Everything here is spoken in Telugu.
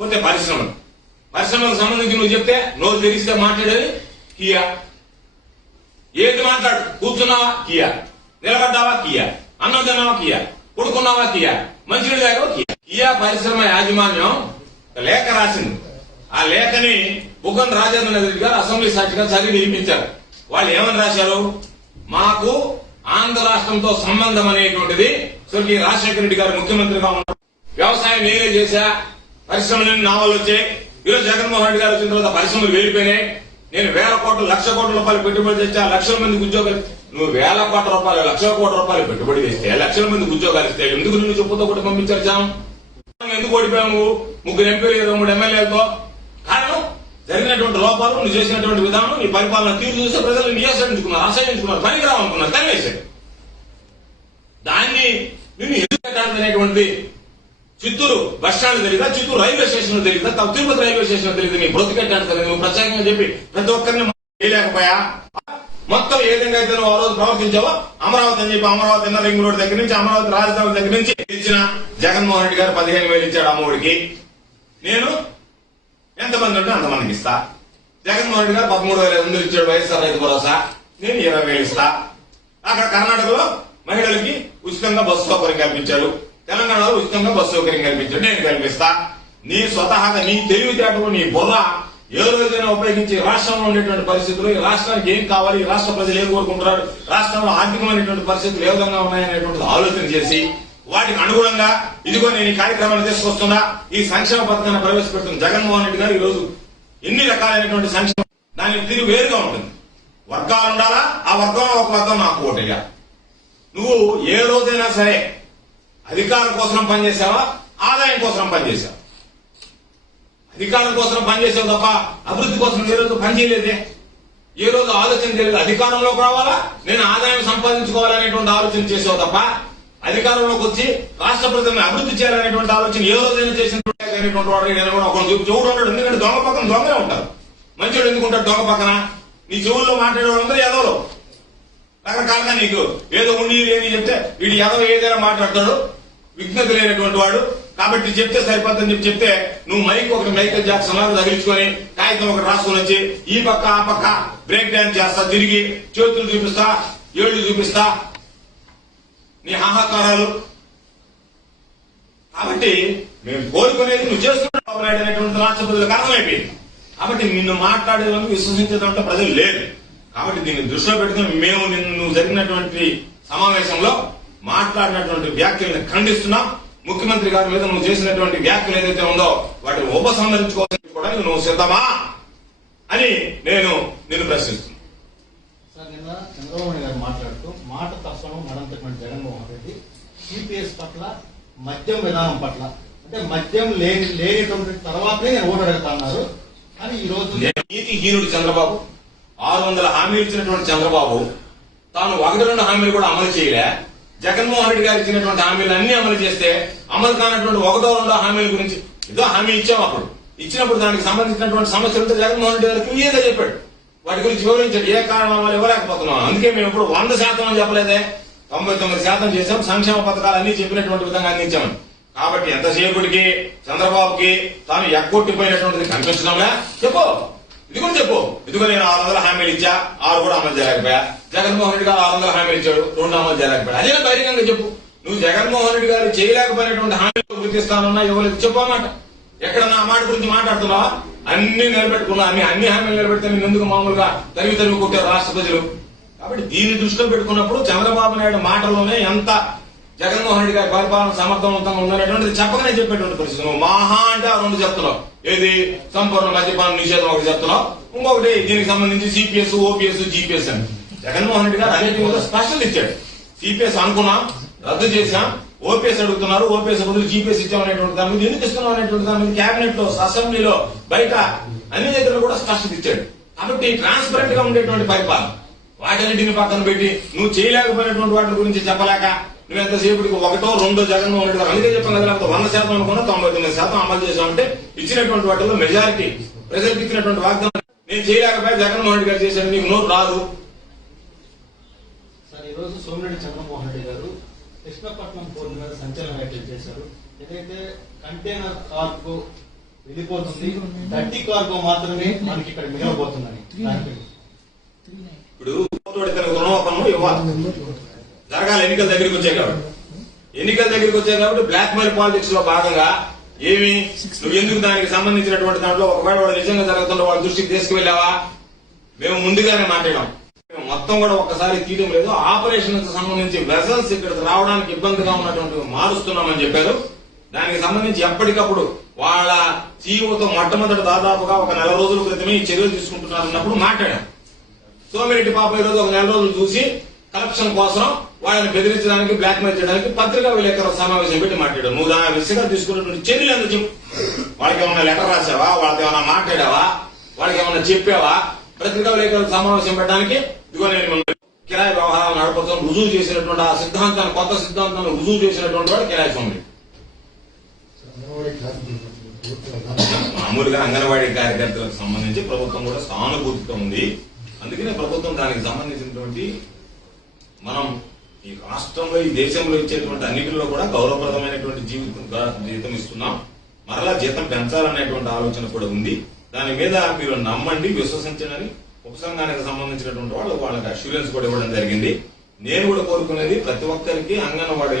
పోతే పరిశ్రమలకు సంబంధించి నువ్వు చెప్తే నోరు తెరిస్తే మాట్లాడేది కియా. ఏది మాట్లాడు, కూర్చున్నావా కియా, నిలబడ్డావా కియా, అన్నం తిన్నావా కియా, పడుకున్నావా కియా, మంచినీళ్ళు తాగావా కియా. కియా పరిశ్రమ యాజమాన్యం లేఖ రాసింది. ఆ లేఖని బుగ్గన రాజేంద్ర రెడ్డి గారు అసెంబ్లీ సాక్షిగా చదివి వినిపించారు. వాళ్ళు ఏమని రాశారు, మాకు ఆంధ్ర రాష్ట్రంతో సంబంధం అనేటువంటిది స్వర్గీయ రాజశేఖర రెడ్డి గారు ముఖ్యమంత్రిగా ఉన్నారు, వ్యవసాయం నేనే చేశా, పరిశ్రమలన్నీ నా వల్ల వచ్చాయి. ఈరోజు జగన్మోహన్ రెడ్డి గారు వచ్చిన తర్వాత పరిశ్రమలు వేలిపోయినాయి. నేను 1000 కోట్లు 1,00,000 కోట్ల రూపాయలు పెట్టుబడి తెచ్చా, లక్షల మందికి ఉద్యోగాలు. నువ్వు 1000 కోట్ల రూపాయలు 1,00,000 కోట్ల రూపాయలు పెట్టుబడి తెస్తే లక్షల మందికి ఉద్యోగాలు ఇస్తే ఎందుకు నువ్వు చెప్పుతో కూడా పంపించారు? జనం ఎందుకు ఓడిపోయావు? నువ్వు 3 ఎంపీలు 23 ఎమ్మెల్యేలతో. కారణం జరిగినటువంటి లోపాలు, నువ్వు చేసినటువంటి విధానం, నీ పరిపాలన తీరు చూస్తే ప్రజలు నియాసించుకున్నారు, ఆశ్రయించుకున్నారు, పనికిరావనుకున్నారు, తనివేశారు. దాన్ని నేను ఎదుర్కొనేటువంటి చిత్తూరు బస్టాండ్ తెలియదా, చిత్తూరు రైల్వే స్టేషన్ తెలియదా, తిరుపతి రైల్వే స్టేషన్ తెలియదు, నీ బ్రతికెట్టాను తెలియదు. నువ్వు ప్రత్యేకంగా చెప్పి ప్రతి ఒక్కరిని చేయలేకపోయా. మొత్తం ఏ విధంగా అయితే నువ్వు ఆ రోజు ప్రవర్తించావో అమరావతి అని చెప్పి అమరావతి రింగ్ రోడ్ దగ్గర నుంచి అమరావతి రాజధాని దగ్గర నుంచి ఇచ్చిన జగన్మోహన్ రెడ్డి గారు 15,000 ఇచ్చాడు అమ్మఒడికి. నేను ఎంతమంది ఉంటే అంతమందికి ఇస్తా. జగన్మోహన్ రెడ్డి గారు 13,500 ఇచ్చాడు వైఎస్ఆర్ రైతు భరోసా, నేను 20,000 ఇస్తా. అక్కడ కర్ణాటకలో మహిళలకి ఉచితంగా బస్సు సౌకర్యం కల్పించారు, తెలంగాణలో ఉచితంగా బస్సు సౌకర్యం కల్పించాడు, నేను కల్పిస్తా. నీ స్వతహాగా నీ తెలివితేటలు, నీ బుర్ర ఏ రోజైనా ఉపయోగించి రాష్ట్రంలో ఉండేటువంటి పరిస్థితులు, ఈ రాష్ట్రానికి ఏం కావాలి, ఈ రాష్ట్ర ప్రజలు ఏం కోరుకుంటున్నారు, రాష్ట్రంలో ఆర్థికమైనటువంటి పరిస్థితులు ఏ విధంగా ఉన్నాయనేటువంటిది ఆలోచన చేసి వాటికి అనుగుణంగా ఇదిగో నేను ఈ కార్యక్రమాన్ని తీసుకొస్తున్నా, ఈ సంక్షేమ పథకాన్ని ప్రవేశపెడుతున్న జగన్మోహన్ రెడ్డి గారు ఈ రోజు ఎన్ని రకాలైనటువంటి సంక్షేమ, దాని తీరు వేరుగా ఉంటుంది. వర్గాలు ఉండాలా, ఆ వర్గంలో ఒక వర్గం నాకు ఓటయ్యా. నువ్వు ఏ రోజైనా సరే అధికారం కోసం పనిచేసావా, ఆదాయం కోసం పనిచేసావా? అధికారం కోసం పనిచేసావు తప్ప అభివృద్ధి కోసం ఏ రోజు పనిచేయలేదే, ఏ రోజు ఆలోచన చేయలేదు. అధికారంలోకి రావాలా, నేను ఆదాయం సంపాదించుకోవాలనేటువంటి ఆలోచన చేసావు తప్ప అధికారంలోకి వచ్చి రాష్ట్ర ప్రజలను అభివృద్ధి చేయాలనేటువంటి ఆలోచన ఏ రోజైనా చేసినటువంటి వాడు నేను కూడా ఒక చెవుడు ఉంటాడు. ఎందుకంటే దొంగ పక్కన దొంగనే ఉంటారు, మంచివాడు ఎందుకు ఉంటాడు దొంగ పక్కన? నీ చెవుల్లో మాట్లాడే వాళ్ళందరూ ఎదవరు. రకరకాలుగా నీకు ఏదో ఉండి లేని చెప్తే వీడు ఎదవ ఏదైనా మాట్లాడతాడు, విజ్ఞత లేనటువంటి వాడు, కాబట్టి చెప్తే సరిపోతుందని చెప్పి చెప్తే నువ్వు మైకేల్ జాక్సన్ లాగా తగిలించుకొని కాగితం ఒకటి రాసుకుని వచ్చి ఈ పక్క ఆ పక్క బ్రేక్ డాన్స్ చేస్తా, తిరిగి చేతులు చూపిస్తా, ఏళ్లు చూపిస్తా, నీ హాహాకారాలు. కాబట్టి మేము కోరుకునేది నువ్వు చేస్తున్నావు అనేటువంటి రాష్ట్ర ప్రజలకు అర్థమైపోయింది. కాబట్టి నిన్ను మాట్లాడేదాన్ని విశ్వసించేదంటే ప్రజలు లేరు. కాబట్టి దీన్ని దృష్టిలో పెట్టుకుని మేము నువ్వు జరిగినటువంటి సమావేశంలో మాట్లాడినటువంటి వ్యాఖ్యలను ఖండిస్తున్నాం. ముఖ్యమంత్రి గారి మీద నువ్వు చేసినటువంటి వ్యాఖ్యలు ఏదైతే ఉందో వాటిని ఉపసంహరించుకోవాలని కూడా నువ్వు సిద్ధమా అని నేను నిన్ను ప్రశ్నిస్తున్నాను. సార్, నిన్న చంద్రబాబు గారు మాట్లాడుతూ మాట తత్వం మడంతటువంటి జగన్మోహన్ రెడ్డి సిపిఎస్ పట్ల, మద్యం విధానం పట్ల, అంటే మద్యం లేనిటువంటి తర్వాతనే నేను ఓటు అడుగుతున్నారు అని ఈ రోజు నీతిహీనుడు చంద్రబాబు. 600 హామీలు ఇచ్చినటువంటి చంద్రబాబు తాను 1-2 హామీలు కూడా అమలు చేయలే. జగన్మోహన్ రెడ్డి గారు ఇచ్చినటువంటి హామీలు అన్ని అమలు చేస్తే అమలు కానటువంటి 1-2 హామీల గురించి ఏదో హామీ ఇచ్చాం. అప్పుడు ఇచ్చినప్పుడు దానికి సంబంధించినటువంటి సమస్యలు ఉంటే జగన్మోహన్ రెడ్డి గారు క్లియర్గా చెప్పాడు, వాటి గురించి వివరించాడు. ఏ కారణం వల్ల ఇవ్వలేకపోతున్నాం, అందుకే మేము ఇప్పుడు 100% అని చెప్పలేదే, 99% చేశాం. సంక్షేమ పథకాలు అన్ని చెప్పినటువంటి విధంగా అందించామని. కాబట్టి ఎంతసేపటికి చంద్రబాబుకి తాను ఎగ్గొట్టిపోయినటువంటిది కనిపించడంలే. చెప్పు, ఇది కూడా చెప్పు. ఇదిగో నేను 600 హామీలు ఇచ్చా, 6 కూడా అమలు చేయలేకపోయా. జగన్మోహన్ రెడ్డి గారు 600 హామీలు ఇచ్చాడు, 2 అమలు చేయలేకపోయా. అదే బహిరంగంగా చెప్పు. నువ్వు జగన్మోహన్ రెడ్డి గారు చేయలేకపోయినటువంటి హామీలు గుర్తిస్తానన్నా ఇవ్వలేదు చెప్పు అన్నమాట. ఎక్కడన్నా ఆ మాట గురించి మాట్లాడుతున్నావా? అన్ని నిలబెట్టుకున్నా, అన్ని హామీలు నిలబెడితే నేను ఎందుకు మామూలుగా తరిగి కొట్టారు రాష్ట్ర ప్రజలు. కాబట్టి దీన్ని దృష్టిలో పెట్టుకున్నప్పుడు చంద్రబాబు నాయుడు మాటల్లోనే ఎంత జగన్మోహన్ రెడ్డి గారి పరిపాలన సమర్థవంతంగా ఉందనేటువంటిది చెప్పకనే చెప్పేటువంటి పరిస్థితి. నువ్వు మహా అంటే ఆ 2 చెప్తున్నావు. ఏది సంపూర్ణ మద్యపాన నిషేధం ఒకటి చెప్తున్నావు, ఇంకొకటి దీనికి సంబంధించి సిపిఎస్, ఓపీఎస్, జీపీఎస్ అని. జగన్మోహన్ రెడ్డి గారు అన్నిటి స్పష్టత ఇచ్చాడు. సిపిఎస్ అనుకున్నాం, రద్దు చేశాం, ఓపీఎస్ అడుగుతున్నారు, ఓపీఎస్ బదులు జీపీఎస్ ఇచ్చామనేటువంటి దాని మీద, ఎందుకు ఇస్తున్నాం అనేటువంటి దాని మీద కేబినెట్ లో, అసెంబ్లీలో, బయట అన్ని దగ్గర కూడా స్పష్టత ఇచ్చాడు. కాబట్టి ట్రాన్స్పరెంట్ గా ఉండేటువంటి పరిపాలన. వాటన్నింటిని పక్కన పెట్టి నువ్వు చేయలేకపోయినటువంటి వాటి గురించి చెప్పలేక నువ్వు ఎంతసేపటికి 1-2 జగన్మోహన్ రెడ్డి గారు అందుకే చెప్పాను కదా, లేకపోతే 100% అనుకున్నా 99% అమలు చేశామంటే ఇచ్చినటువంటి వాటిలో మెజారిటీ ప్రజలకు ఇచ్చినటువంటి వాగ్దానం నేను చేయలేకపోయా, జగన్మోహన్ రెడ్డి గారు చేశాడు, నీకు నోటు రాదు. సార్, ఈ రోజు సోమిరెడ్డి చంద్రమోహన్ రెడ్డి గారు కృష్ణపట్నం పోర్టు మీద సంచలన వ్యాఖ్యలు చేశారు. ఏదైతే కంటైనర్ కార్కు వెళ్ళిపోతుంది. డర్టీ కార్గో మాత్రమే మనకి ఇక్కడ మిగలబోతుందని. ఇప్పుడు ఇతనికి రుణమాపనం ఇవ్వాలి, జరగాలి. ఎన్నికల దగ్గరికి వచ్చాయి కాబట్టి బ్లాక్ మెయిల్ పాలిటిక్స్ లో భాగంగా ఏమి నువ్వు ఎందుకు దానికి సంబంధించినటువంటి దాంట్లో ఒకవేళ వాడు నిజంగా జరుగుతుంటే వాళ్ళ దృష్టికి తీసుకువెళ్ళావా? మేము ముందుగానే మాట్లాడాం. మొత్తం కూడా ఒక్కసారి తీయడం లేదు. ఆపరేషన్ కి సంబంధించి వెసల్స్ ఇక్కడికి రావడానికి ఇబ్బందిగా ఉన్నటువంటి మారుస్తున్నామని చెప్పారు. దానికి సంబంధించి ఎప్పటికప్పుడు వాళ్ళ సీఈఓతో మొట్టమొదటి దాదాపుగా ఒక 4 రోజుల క్రితమే ఈ చర్యలు తీసుకుంటున్నారన్నప్పుడు మాట్లాడాం. సోమిరెడ్డి పాప ఈ రోజు ఒక 4 రోజులు చూసి కరప్షన్ కోసం వాళ్ళని బెదిరించడానికి బ్లాక్ మెయిల్ చేయడానికి పత్రికా విలేకరుల సమావేశం పెట్టి మాట్లాడారు. నువ్వు దాని విషయంగా తీసుకున్నటువంటి చర్యలు ఎందుకు చెప్పు? వాళ్ళకి ఏమన్నా లెటర్ రాసావా? వాళ్ళకి ఏమన్నా మాట్లాడావా? వాళ్ళకి ఏమన్నా చెప్పావా? పత్రికా విలేకరుల సమావేశం పెట్టడానికి ఇదిగో నేను కిరాయి వ్యవహారాలు నడపడం రుజువు చేసినటువంటి ఆ సిద్ధాంతాన్ని, కొత్త సిద్ధాంతాన్ని రుజువు చేసినటువంటి వాడు కిరాయి సోమిరెడ్డి. మామూలుగా అంగన్వాడీ కార్యకర్తలకు సంబంధించి ప్రభుత్వం కూడా సానుభూతితో ఉంది. అందుకనే ప్రభుత్వం దానికి సంబంధించినటువంటి మనం ఈ రాష్ట్రంలో ఈ దేశంలో ఇచ్చేటువంటి అన్నిటిలో కూడా గౌరవప్రదమైనటువంటి జీతం ఇస్తున్నాం. మరలా జీతం పెంచాలనేటువంటి ఆలోచన కూడా ఉంది. దాని మీద మీరు నమ్మండి, విశ్వసించండి. ఉపసంఘానికి సంబంధించినటువంటి వాళ్ళకి అష్యూరెన్స్ కూడా ఇవ్వడం జరిగింది. నేను కూడా కోరుకునేది ప్రతి ఒక్కరికి అంగన్వాడీ